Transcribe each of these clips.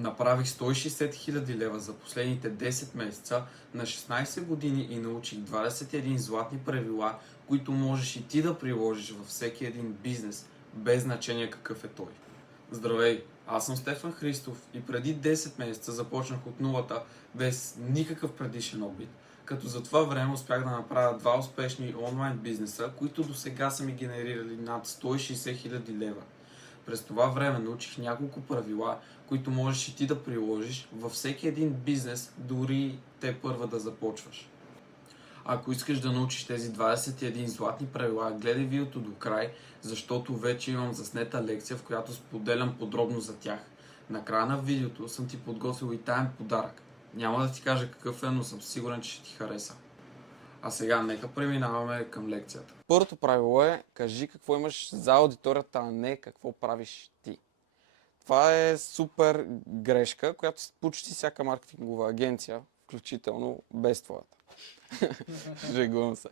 Направих 160 000 лева за последните 10 месеца на 16 години и научих 21 златни правила, които можеш и ти да приложиш във всеки един бизнес, без значение какъв е той. Здравей, аз съм Стефан Христов и преди 10 месеца започнах от нулата без никакъв предишен опит, като за това време успях да направя два успешни онлайн бизнеса, които до сега са ми генерирали над 160 000 лева. През това време научих няколко правила, които можеш и ти да приложиш във всеки един бизнес, дори те първа да започваш. Ако искаш да научиш тези 21 златни правила, гледай видеото до край, защото вече имам заснета лекция, в която споделям подробно за тях. Накрая на видеото съм ти подготвил и таен подарък. Няма да ти кажа какъв е, но съм сигурен, че ще ти хареса. А сега нека преминаваме към лекцията. Първото правило е: кажи какво имаш за аудиторията, а не какво правиш ти. Това е супер грешка, която почти всяка маркетингова агенция, включително без твоята. Жегувам се.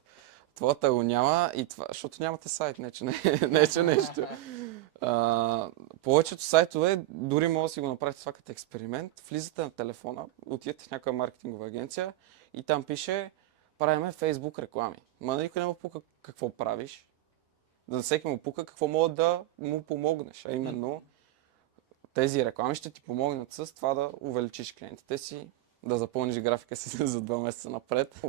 Твоята го няма и това, защото нямате сайт, не че нещо. Повечето сайтове, дори може да си го направите това като експеримент, влизате на телефона, отидете в някаква маркетингова агенция и там пише: правиме Facebook реклами. Ма никой не му пука какво правиш. За всеки му пука какво мога да му помогнеш. А именно тези реклами ще ти помогнат с това да увеличиш клиентите си, да запълниш графика си за 2 месеца напред.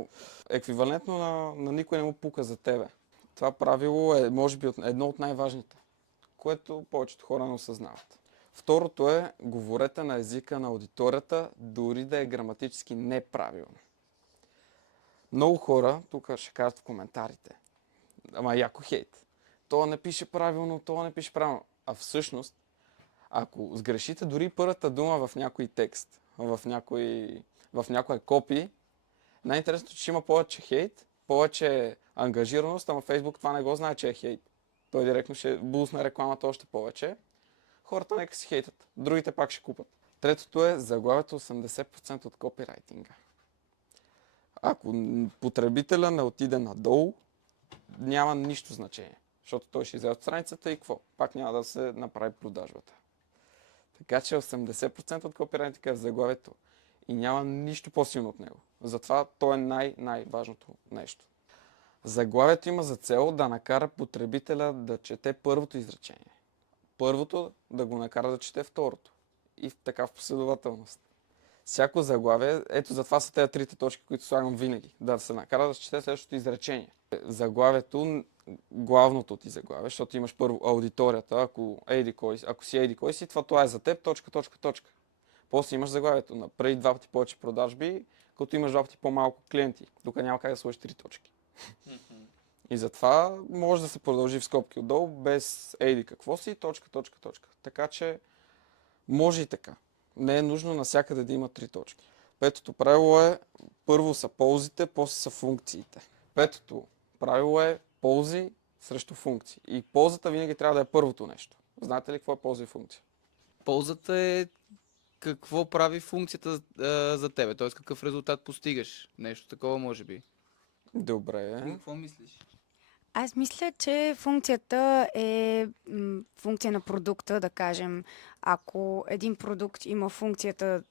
Еквивалентно на никой не му пука за тебе. Това правило е, може би, едно от най-важните, което повечето хора не осъзнават. Второто е: говорете на езика на аудиторията, дори да е граматически неправилно. Много хора тук ще кажат в коментарите: ама яко хейт. Това не пише правилно, това не пише правилно. А всъщност, ако сгрешите дори първата дума в някой текст, в някоя копи, най-интересното, че има повече хейт, повече ангажираност, ама Фейсбук това не го знае, че е хейт. Той директно ще бусне рекламата още повече. Хората нека си хейтат, другите пак ще купат. Третото е: заглавието 80% от копирайтинга. Ако потребителя не отиде надолу, няма нищо значение, защото той ще излезе от страницата и какво? Пак няма да се направи продажбата. Така че 80% от копирайтинга е в заглавието и няма нищо по-силно от него. Затова то е най-важното нещо. Заглавието има за цел да накара потребителя да чете първото изречение. Първото да го накара да чете второто. И така в последователност. Всяко заглавие, ето затова са тези трите точки, които слагам винаги. Да се накара да чете следващото изречение. Заглавието, главното ти заглавие, защото имаш първо аудиторията, ако си еди кой си, това е за теб, точка. После имаш заглавието: направи 2 пъти повече продажби, като имаш 2 пъти по-малко клиенти. Тук няма как да сложиш 3 точки. И затова може да се продължи в скобки отдолу, без еди какво си, точка. Така че може и така. Не е нужно навсякъде да има 3 точки. Петото правило е: първо са ползите, после са функциите. Петото правило е: ползи срещу функции. И ползата винаги трябва да е първото нещо. Знаете ли какво е полза и функция? Ползата е какво прави функцията за тебе, т.е. какъв резултат постигаш. Нещо такова може би. Добре. Какво мислиш? Аз мисля, че функцията е функция на продукта, да кажем. Ако един продукт има функцията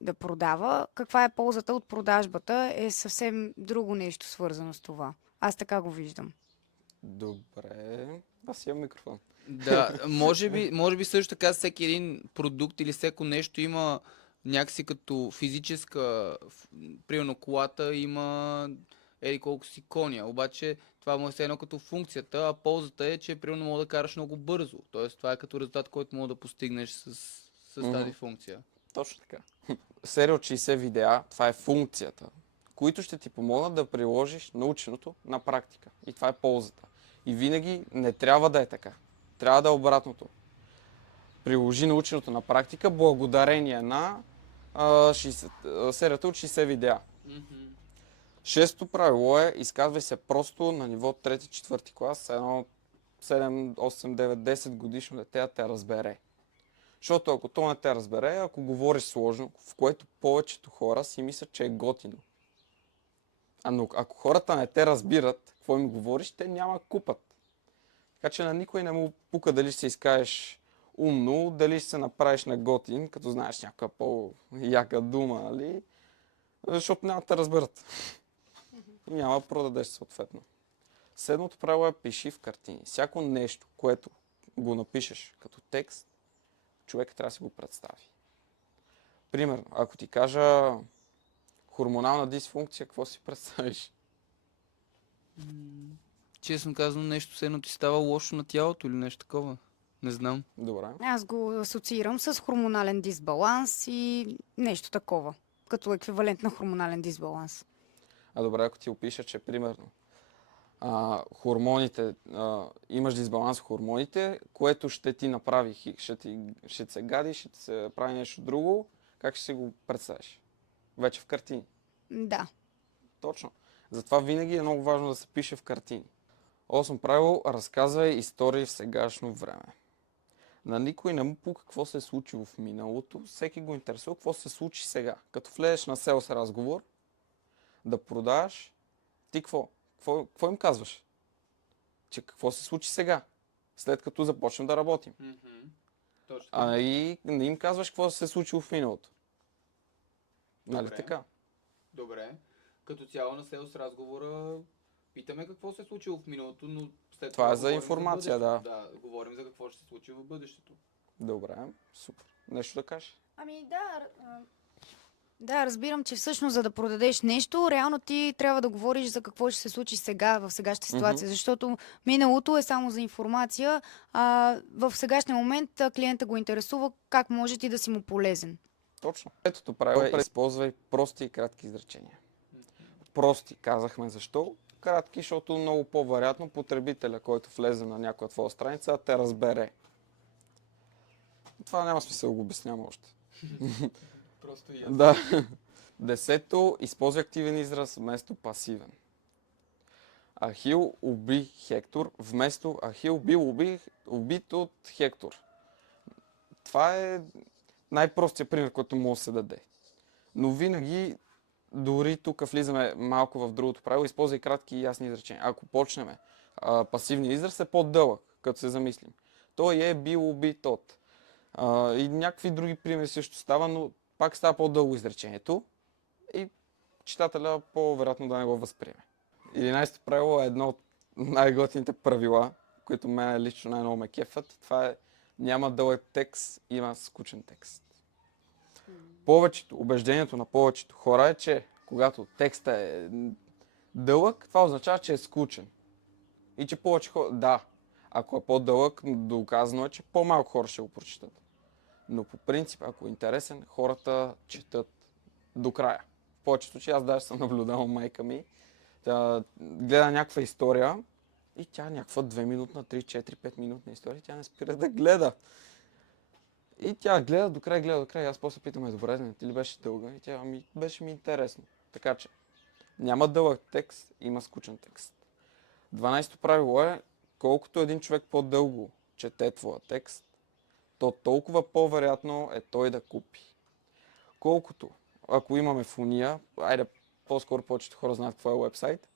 да продава, каква е ползата от продажбата е съвсем друго нещо свързано с това. Аз така го виждам. Добре. Аз имам микрофон. Да, може би също така всеки един продукт или всеко нещо има някакси като физическа, примерно колата има колко си коня, обаче това му е едно като функцията, а ползата е, че примерно мога да караш много бързо. Тоест това е като резултат, който мога да постигнеш с тази функция. Точно така. Серия от 60 видеа, това е функцията, които ще ти помогнат да приложиш наученото на практика. И това е ползата. И винаги не трябва да е така. Трябва да е обратното. Приложи наученото на практика благодарение на серията от 60 видеа. Шесто правило е: изказвай се просто на ниво 3-4 клас, едно 7, 8, 9, 10 годишно дете да те разбере. Защото ако то не те разбере, ако говориш сложно, в което повечето хора си мислят, че е готино. Но ако хората не те разбират какво им говориш, те няма купат. Така че на никой не му пука дали ще се изкажеш умно, дали ще се направиш на готин, като знаеш някаква по-яка дума, нали? Защото няма да те разберат. И няма да продадеш съответно. Седмото правило е пиши в картини. Всяко нещо, което го напишеш като текст, човек трябва да си го представи. Примерно, ако ти кажа хормонална дисфункция, какво си представиш? Честно казано, нещо все едно ти става лошо на тялото или нещо такова. Не знам. Добре. Аз го асоциирам с хормонален дисбаланс и нещо такова, като еквивалент на хормонален дисбаланс. А добре, ако ти опиша, че примерно хормоните, имаш дисбаланс в хормоните, което ще ти направи, ще се гади, ще ти се прави нещо друго, как ще си го представиш? Вече в картини. Да. Точно. Затова винаги е много важно да се пише в картини. 8 правило, разказвай истории в сегашно време. На никой не му пука какво се е случило в миналото, всеки го интересува какво се случи сега. Като влезеш на селс разговор, да продаваш, ти какво? Какво им казваш? Че какво се случи сега, след като започнем да работим. Точно. А и не им казваш какво се е случило в миналото. Нали Добре. така? Добре. Като цяло на селс разговора питаме какво се е случило в миналото, но след Това е за говорим информация, бъдещето. да. Да, говорим за какво ще се случи в бъдещето. Добре, супер. Нещо да кажеш? Ами да, да, разбирам, че всъщност за да продадеш нещо, реално ти трябва да говориш за какво ще се случи сега, в сегашната ситуация, защото миналото е само за информация, а в сегашния момент клиента го интересува как може ти да си му полезен. Точно. Третото правило е използвай прости и кратки изречения. Прости, казахме защо. Кратки, защото много по-вероятно потребителя, който влезе на някоя твоя страница, те разбере. Това няма смисъл да го обяснявам още. Просто и Да. 10. Използвай активен израз вместо пасивен. Ахил уби Хектор вместо Ахил бил убит от Хектор. Това е най-простият пример, който може да се даде. Но винаги, дори тук влизаме малко в другото правило, използвай кратки и ясни изречения. Ако почнем, пасивният израз е по-дълъг, като се замислим. Той е бил убит от. И някакви други примери също става, но пак става по-дълго изречението и читателя по-вероятно да не го възприеме. 11-то правило е едно от най-готините правила, които мен лично най-много ме кефат. Това е няма дълъг текст, има скучен текст. Убеждението на повечето хора е, че когато текстът е дълъг, това означава, че е скучен. И че повече хора... Да, ако е по-дълъг, доказано е, че по-малко хора ще го прочитат. Но по принцип, ако е интересен, хората четат до края. В повечето случаи аз даже съм наблюдавал майка ми. Тя гледа някаква история и тя някаква 2-минутна, 3-4-5 минутна история. Тя не спира да гледа. И тя гледа до край, гледа до край. Аз после питаме, добре, не ти ли беше дълга? И тя, беше ми интересно. Така че, няма дълъг текст, има скучен текст. 12-то правило е, колкото един човек по-дълго чете твоя текст, то толкова по-вероятно е той да купи. Колкото, ако имаме фуния, по-скоро повечето хора знаят какво е уебсайт.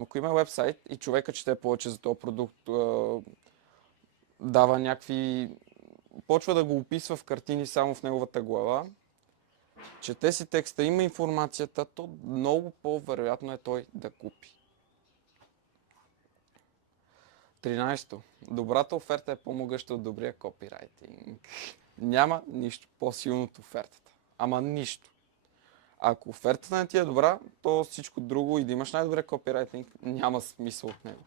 Ако има уебсайт и човека чете повече за този продукт, дава някакви... Почва да го описва в картини само в неговата глава, чете си текста, има информацията, то много по-вероятно е той да купи. 13. Добрата оферта е по-могъща от добрия копирайтинг. Няма нищо по-силно от офертата. Ама нищо. Ако офертата не ти е добра, то всичко друго и да имаш най-добрия копирайтинг няма смисъл от него.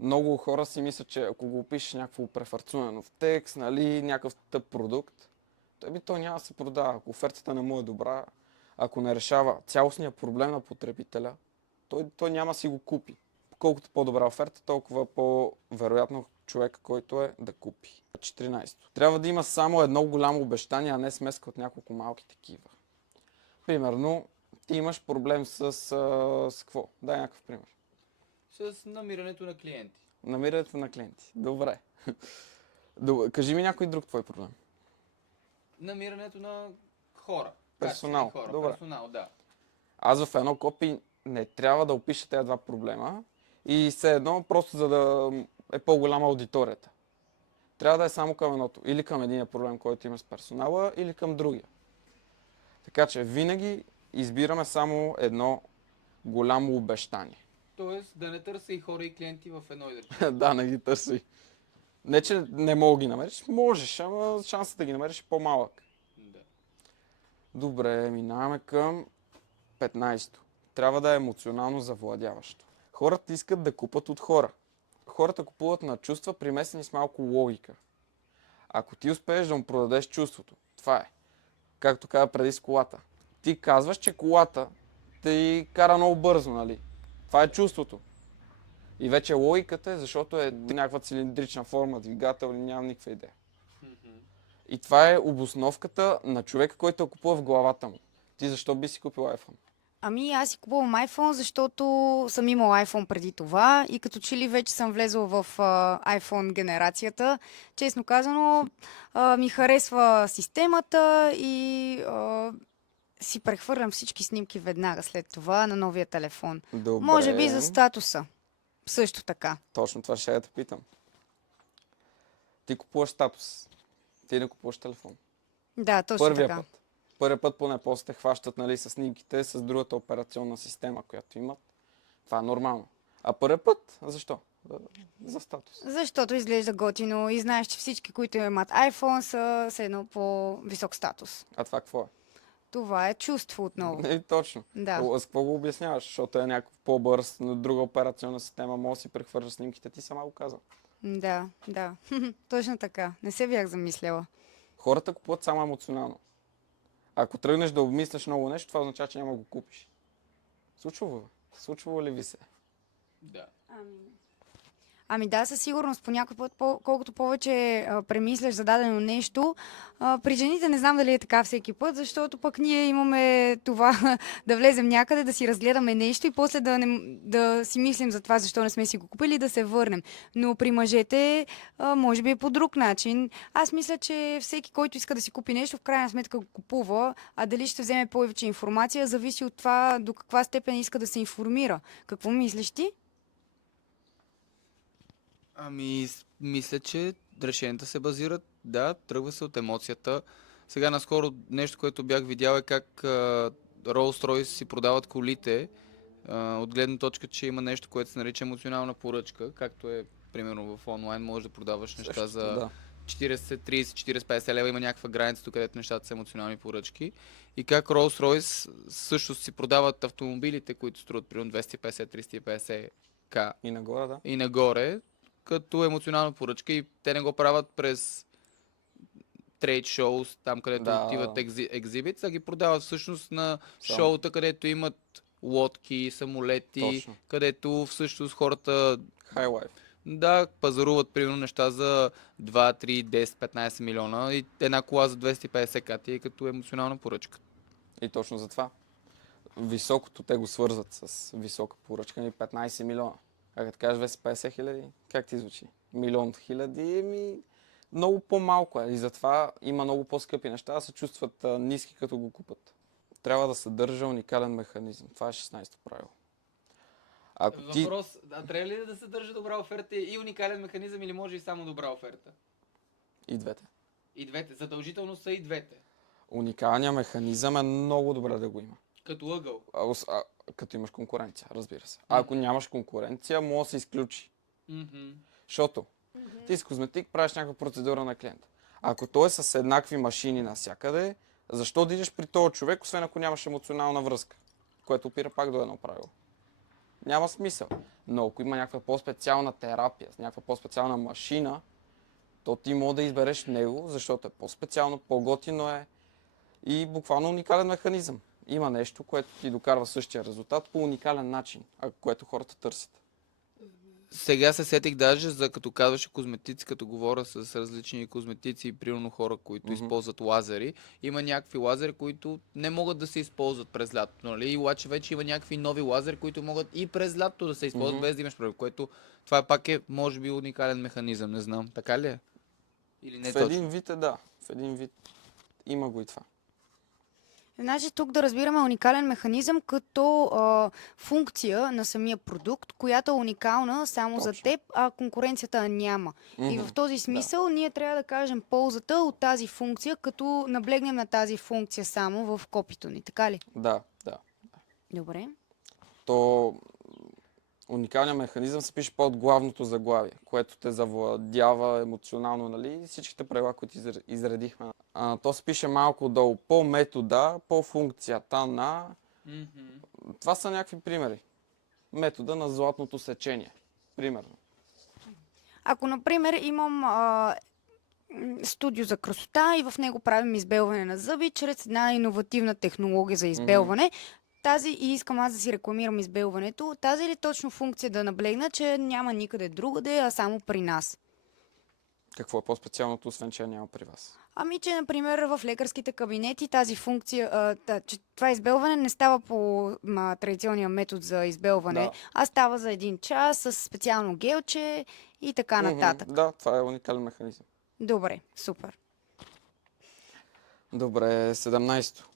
Много хора си мислят, че ако го опишеш някакво префарцунено в текст, нали, някакъв тъп продукт, той няма да се продава. Ако офертата не му е добра, ако не решава цялостния проблем на потребителя, той няма да си го купи. Колкото по-добра оферта, толкова по-вероятно човека, който е да купи. 14. Трябва да има само едно голямо обещание, а не смеска от няколко малки такива. Примерно, ти имаш проблем с какво? Дай някакъв пример. С намирането на клиенти. Намирането на клиенти. Добре. Кажи ми някой друг твой проблем. Намирането на хора. Персонал. Хора. Добре. Персонал, да. Аз в едно копи не трябва да опиша тези два проблема и все едно, просто за да е по-голяма аудиторията. Трябва да е само към едното. Или към един проблем, който има с персонала, или към другия. Така че винаги избираме само едно голямо обещание. Тоест да не търся и хора и клиенти в едно изречение. Да, не ги търси. Не, че не мога да ги намериш, можеш, ама шансът да ги намериш е по-малък. Да. Добре, минаваме към 15-то. Трябва да е емоционално завладяващо. Хората искат да купат от хора. Хората купуват на чувства, примесени с малко логика. Ако ти успееш да му продадеш чувството, това е. Както каза преди с колата. Ти казваш, че колата ти кара много бързо, нали? Това е чувството. И вече логиката е, защото е някаква цилиндрична форма, двигател, нямам никаква идея. И това е обосновката на човека, който я купува в главата му. Ти защо би си купил iPhone? Ами аз си купувам iPhone, защото съм имал iPhone преди това и като че ли вече съм влезла в iPhone генерацията. Честно казано, ми харесва системата и си прехвърлям всички снимки веднага след това на новия телефон. Добре. Може би за статуса. Също така. Точно това ще я те питам. Ти купуваш статус. Ти не купуваш телефон. Да, точно Първия така. път. Първият път поне после те хващат, нали, с снимките, с другата операционна система, която имат. Това е нормално. А първият път, защо? За статус. Защото изглежда готино и знаеш, че всички, които имат iPhone, са с едно по-висок статус. А това какво е? Това е чувство отново. Не, точно. Да. С какво го обясняваш? Защото е някакъв по-бърз, на друга операционна система, може да си прехвърляш снимките, ти сама го каза. Да, да. Точно така. Не се бях замисляла. Хората купуват само емоционално. Ако тръгнеш да обмисляш много нещо, това означава, че няма да го купиш. Случва ли? Случва ли ви се? Да. Ами да, със сигурност. По някой път, колкото повече премисляш за дадено нещо, при жените не знам дали е така всеки път, защото пък ние имаме това да влезем някъде, да си разгледаме нещо и после да си мислим за това, защо не сме си го купили и да се върнем. Но при мъжете, може би е по друг начин. Аз мисля, че всеки, който иска да си купи нещо, в крайна сметка го купува, а дали ще вземе повече информация, зависи от това до каква степен иска да се информира. Какво мислиш ти? Ами, мисля, че решенията се базират, да, тръгва се от емоцията. Сега наскоро нещо, което бях видял е как Rolls-Royce си продават колите от гледна точка, че има нещо, което се нарича емоционална поръчка, както е примерно в онлайн, можеш да продаваш неща Същото, за да. 40, 30, 40, 50 лева, има някаква граница, където нещата са емоционални поръчки. И как Rolls-Royce също си продават автомобилите, които струват примерно 250-350 к И нагоре, да. и нагоре, като емоционална поръчка и те не го правят през трейд шоус, там където Да. отиват екзибитс, а ги продават всъщност на Само. шоута, където имат лодки, самолети, Точно. където всъщност хората High life. да пазаруват примерно неща за 2, 3, 10, 15 милиона и една кола за 250 кати е като емоционална поръчка. И точно за това. Високото те го свързват с висока поръчка, 15 милиона. А като кажеш 250 хиляди, как ти звучи? Милион хиляди, много по-малко е. И затова има много по-скъпи неща, да се чувстват ниски като го купат. Трябва да съдържа уникален механизъм. Това е 16-то правило. Ако ти... Въпрос, а трябва ли да съдържа добра оферта и уникален механизъм или може и само добра оферта? И двете. И двете, задължително са и двете. Уникалният механизъм е много добре да го има. Като ъгъл. Като имаш конкуренция, разбира се. А ако нямаш конкуренция, може да се изключи. Защото ти с козметик правиш някаква процедура на клиента. Ако той е с еднакви машини навсякъде, защо да идеш при този човек, освен ако нямаш емоционална връзка? Което опира пак до едно правило. Няма смисъл. Но ако има някаква по-специална терапия, с някаква по-специална машина, то ти може да избереш него, защото е по-специално, по-готино е и буквално уникален механизъм. Има нещо, което ти докарва същия резултат по уникален начин, което хората търсят. Сега се сетих даже за като казваше козметици, като говоря с различни козметици и примерно хора, които използват лазери. Има някакви лазери, които не могат да се използват през лятото, нали? И обаче вече има някакви нови лазери, които могат и през лятото да се използват без да имаш проблем, което това пак е, може би, уникален механизъм, не знам. Така ли е? Или не В точно? един вид е да. В един вид има го и това. Значи тук да разбираме уникален механизъм като функция на самия продукт, която е уникална само за Точно. теб, а конкуренцията няма. И в този Да. смисъл ние трябва да кажем ползата от тази функция, като наблегнем на тази функция само в копито ни, така ли? Да. Добре. То уникалният механизъм се пише под главното заглавие, което те завладява емоционално, нали? И всичките правила, които изредихме. То се пише малко долу по метода, по функцията на... Това са някакви примери. Метода на златното сечение. Примерно. Ако, например, имам студио за красота и в него правим избелване на зъби чрез една иновативна технология за избелване, тази и искам аз да си рекламирам избелването, тази ли точно функция да наблегна, че няма никъде другаде, а само при нас? Какво е по-специалното, освен че няма при вас? Ами, че, например, в лекарските кабинети тази функция, че това избелване не става по традиционния метод за избелване, Да. а става за 1 час с специално гелче и така нататък. Да, това е уникален механизъм. Добре, супер. Добре, 17-то.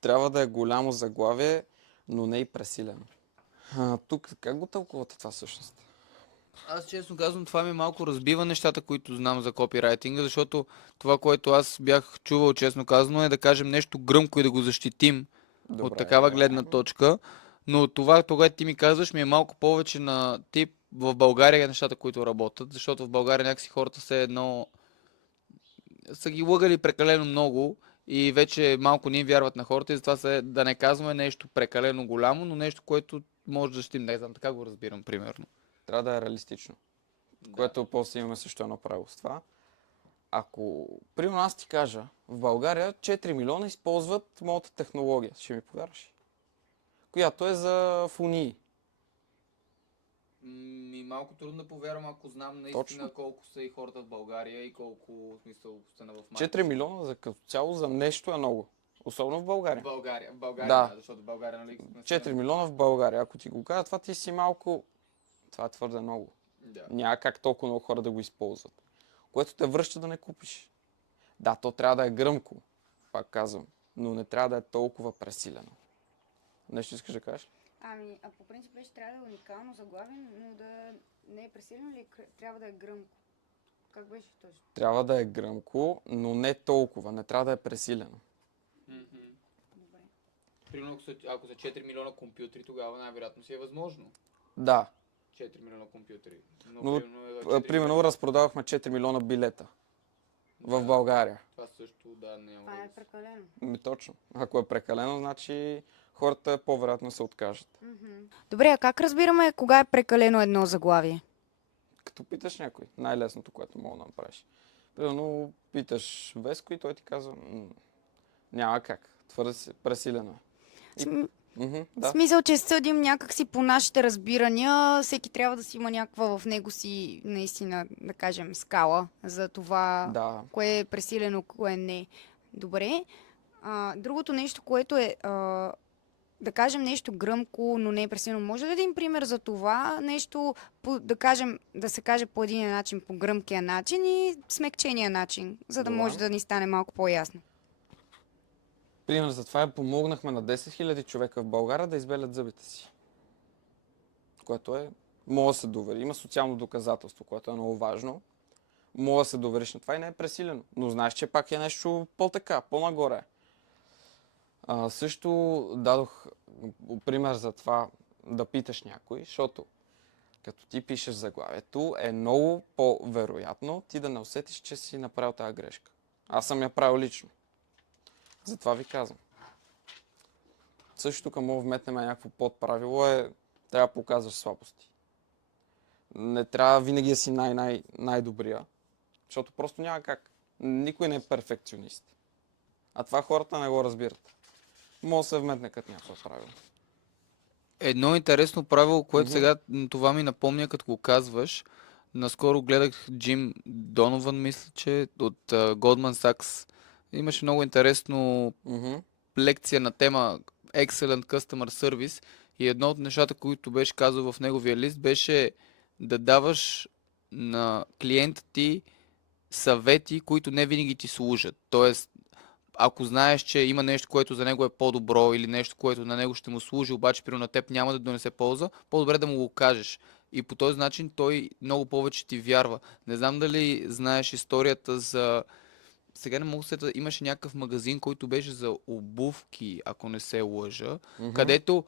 Трябва да е голямо заглавие, но не и пресилено. Тук как го тълкувате това всъщност? Аз честно казвам, това ми малко разбива нещата, които знам за копирайтинга, защото това, което аз бях чувал, честно казано, е да кажем нещо гръмко и да го защитим от такава гледна точка. Но това, което ти ми казваш, ми е малко повече на тип в България нещата, които работят, защото в България някакси хората все едно са ги лъгали прекалено много и вече малко не им вярват на хората и затова да не казваме нещо прекалено голямо, но нещо, което може да защитим. Не знам, така го разбирам, примерно. Трябва да е реалистично. Което после имаме също едно правило с това. Ако, примерно аз ти кажа, в България 4 милиона използват моята технология, ще ми повярваш? Която е за фунии. Малко трудно да повярвам, ако знам наистина Точно. колко са и хората в България и колко в смисъл са в 4 милиона за като цяло за нещо е много. Особено в България. В България, Да. защото в България, нали? 4 милиона в България. Ако ти го кажа, това ти си малко... Това е твърде много. Да. Няма как толкова много хора да го използват. Което те връща да не купиш. Да, то трябва да е гръмко, пак казвам, но не трябва да е толкова пресилено. Нещо искаш да кажеш? Ами, а по принцип беше трябва да е уникално заглавие, но да не е пресилено или трябва да е гръмко? Как беше точно? Трябва да е гръмко, но не толкова. Не трябва да е пресилено. Добре. Примерно, ако са 4 милиона компютри, тогава най-вероятно си е възможно. Да. 4 милиона компютри. Но, примерно, примерно, разпродавахме 4 милиона билета в България. Това също, да, не Това е прекалено. Точно. Ако е прекалено, значи хората по-вероятно се откажат. Добре, а как разбираме кога е прекалено едно заглавие? Като питаш някой, най-лесното, което мога да направиш. Примерно питаш Веско и той ти казва, няма как, твърде пресилено е. В смисъл, че съдим някакси по нашите разбирания, всеки трябва да си има някаква в него си, наистина, да кажем, скала за това, кое е пресилено, кое не. Добре. Другото нещо, което е, да кажем нещо гръмко, но не е пресилено. Може ли един пример за това нещо, да се каже по един начин, по гръмкия начин и смекчения начин, за да може да ни стане малко по-ясно? Пример за това помогнахме на 10 000 човека в България да избелят зъбите си. Което е, може да се довери. Има социално доказателство, което е много важно. Може да се довериш на това и не е пресилено. Но знаеш, че пак е нещо по-така, по-нагоре. Също дадох пример за това да питаш някой, защото като ти пишеш заглавието, е много по-вероятно ти да не усетиш, че си направил тази грешка. Аз съм я правил лично. Затова ви казвам. Също тук мога вметнем някакво подправило трябва да показваш слабости. Не трябва винаги да си най-добрия, защото просто няма как. Никой не е перфекционист. А това хората не го разбират. Може да се вметне като някакво правило. Едно интересно правило, което сега това ми напомня, като го казваш. Наскоро гледах Джим Донован, мисля, че от Goldman Sachs. Имаше много интересно лекция на тема Excellent Customer Service и едно от нещата, които беше казал в неговия лист, беше да даваш на клиента ти съвети, които не винаги ти служат. Тоест, ако знаеш, че има нещо, което за него е по-добро или нещо, което на него ще му служи, обаче при на теб няма да донесе полза, по-добре да му го кажеш. И по този начин той много повече ти вярва. Не знам дали знаеш историята за... Сега не мога да се сетя, имаше някакъв магазин, който беше за обувки, ако не се лъжа, където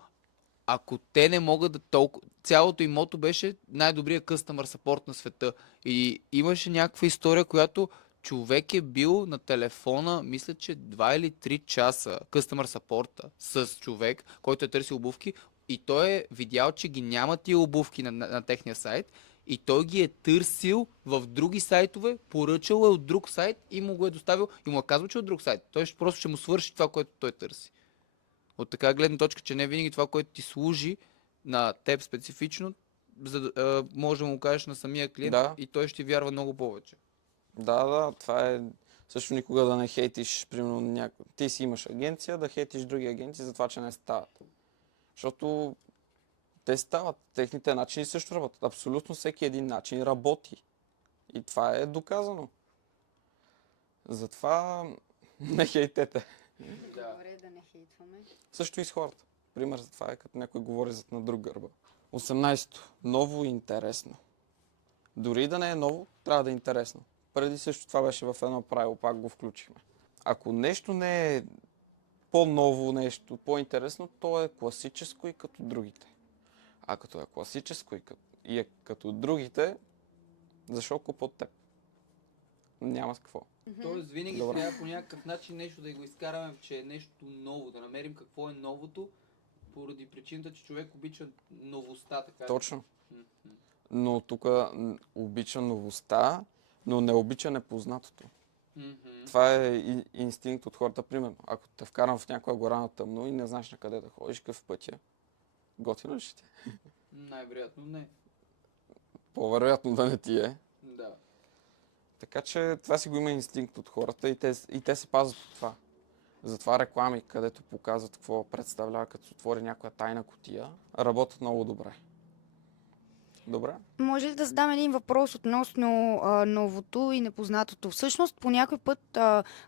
ако те не могат да толкова... Цялото им мото беше най-добрия customer support на света. И имаше някаква история, която човек е бил на телефона, мисля, че 2 или 3 часа customer support с човек, който е търсил обувки и той е видял, че ги няма тия обувки на техния сайт и той ги е търсил в други сайтове, поръчал е от друг сайт и му го е доставил и му е казал, че е от друг сайт. Той просто ще му свърши това, което той търси. От така гледна точка, че не винаги това, което ти служи на теб специфично, може да му кажеш на самия клиент Да. и той ще ти вярва много повече. Да, това е също никога да не хейтиш, примерно ти си имаш агенция, да хейтиш други агенции за това, че не стават. Защото те стават, техните начини също работят. Абсолютно всеки един начин работи. И това е доказано. Затова не хейтете. Добре, да не хейтваме. Също и с хората. Пример за това е като някой говори на друг гърба. 18. Ново и интересно. Дори да не е ново, трябва да е интересно. Преди също това беше в едно правило, пак го включихме. Ако нещо не е по-ново нещо, по-интересно, то е класическо и като другите. А като е класическо и е като другите, защо купа теб? Няма с какво. Тоест винаги Добре. трябва по някакъв начин нещо да го изкараме, че е нещо ново, да намерим какво е новото, поради причината, че човек обича новостта, така ли? Точно. Мгм. Но тук обича новостта, но не обича непознатото. Мгм. Това е инстинкт от хората. Примерно, ако те вкарам в някоя гора на тъмно и не знаеш на къде да ходиш, какъв пътя, готино ли ще ти? Най-вероятно не. По-вероятно да не ти е. Да. Така че това си го има инстинкт от хората и те се пазват от това. Затова реклами, където показват какво представлява, като се отвори някоя тайна кутия, работят много добре. Добре? Може ли да задам един въпрос относно новото и непознатото? Всъщност, по някой път,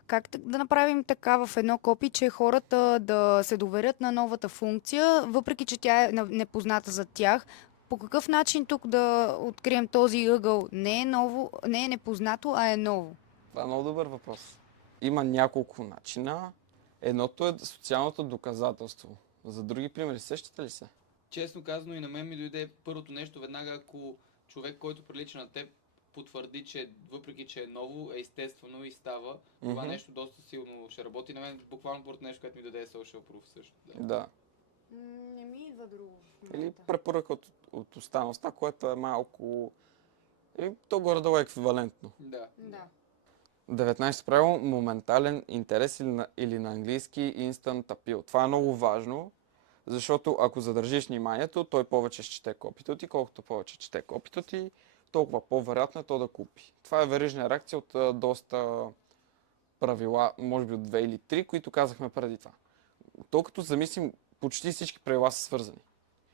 как да направим така в едно копи, че хората да се доверят на новата функция, въпреки че тя е непозната за тях? По какъв начин тук да открием този ъгъл? Не е ново, не е непознато, а е ново. Това е много добър въпрос. Има няколко начина. Едното е социалното доказателство. За други примери, сещате ли се? Честно казано и на мен ми дойде първото нещо веднага, ако човек, който прилича на теб, потвърди, че въпреки, че е ново, е естествено и става. Това Мгм. нещо доста силно ще работи. На мен буквално първото нещо, което ми дойде е Social Proof също. Да. Да. Не ми идва друго. Или препоръка от останалостта, което е малко... Или то горе-долу е еквивалентно. Да. 19 правило, моментален интерес или на английски instant appeal. Това е много важно, защото ако задържиш вниманието, той повече ще чете копито ти, колкото повече чете копито ти, толкова по-вероятно е то да купи. Това е верижна реакция от доста правила, може би от 2 или 3, които казахме преди това. Толкова замислим, почти всички правила са свързани.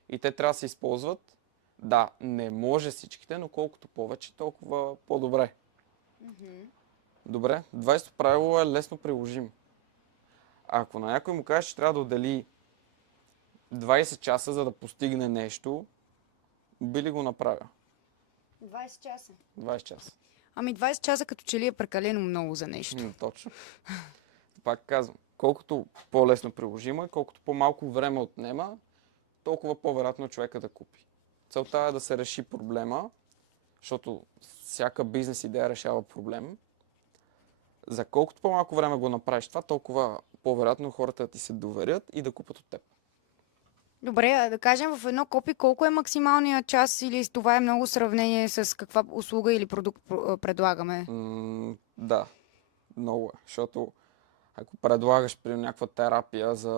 И те трябва да се използват. Да, не може всичките, но колкото повече, толкова по-добре. Добре, 20-то правило е лесно приложимо. Ако на някой му кажеш, че трябва да отдели 20 часа, за да постигне нещо, би ли го направил? 20 часа. 20 часа. Ами 20 часа като че ли е прекалено много за нещо. Точно. Пак казвам, колкото по-лесно приложимо е, колкото по-малко време отнема, толкова по-вероятно е човека да купи. Целта е да се реши проблема, защото всяка бизнес идея решава проблем. За колкото по-малко време го направиш това, толкова по-вероятно хората да ти се доверят и да купат от теб. Добре, а да кажем в едно копи колко е максималният час или това е много сравнение с каква услуга или продукт предлагаме? Да, много е. Защото ако предлагаш при някаква терапия за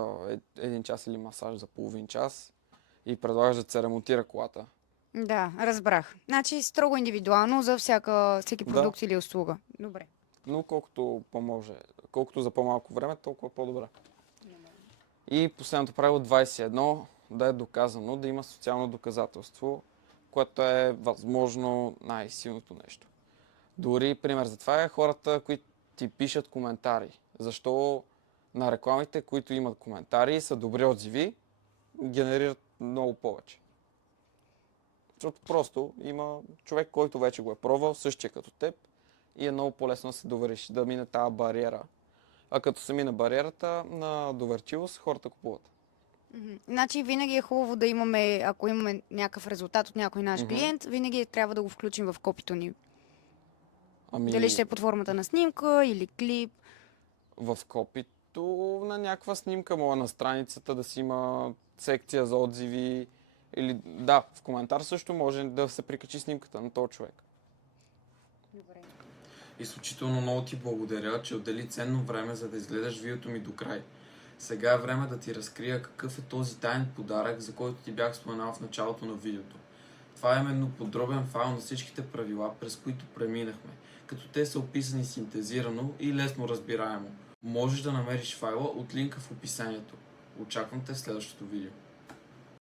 1 час или масаж за половин час и предлагаш да се ремонтира колата, Да, разбрах. Значи строго индивидуално за всеки продукт или услуга. Добре. но колкото за по-малко време, толкова по-добре. И последното правило 21, да е доказано, да има социално доказателство, което е възможно най-силното нещо. Дори пример за това е хората, които ти пишат коментари Защо на рекламите, които имат коментари и са добри отзиви, генерират много повече. Защото просто има човек, който вече го е пробвал, същия като теб, и е много по-лесно да се довериш, да мине тази бариера. А като се мине бариерата на доверчивост, хората купуват. Значи винаги е хубаво да имаме, ако имаме някакъв резултат от някой наш клиент, винаги трябва да го включим в копито ни. Ами, Дали ще е под формата на снимка или клип. в копито на някаква снимка, мога на страницата да си има секция за отзиви. Или да, в коментар също може да се прикачи снимката на този човек. Добре. Изключително много ти благодаря, че отдели ценно време, за да изгледаш видеото ми до край. Сега е време да ти разкрия какъв е този таен подарък, за който ти бях споменал в началото на видеото. Това е именно подробен файл на всичките правила, през които преминахме, като те са описани синтезирано и лесно разбираемо. Можеш да намериш файла от линка в описанието. Очаквам те в следващото видео.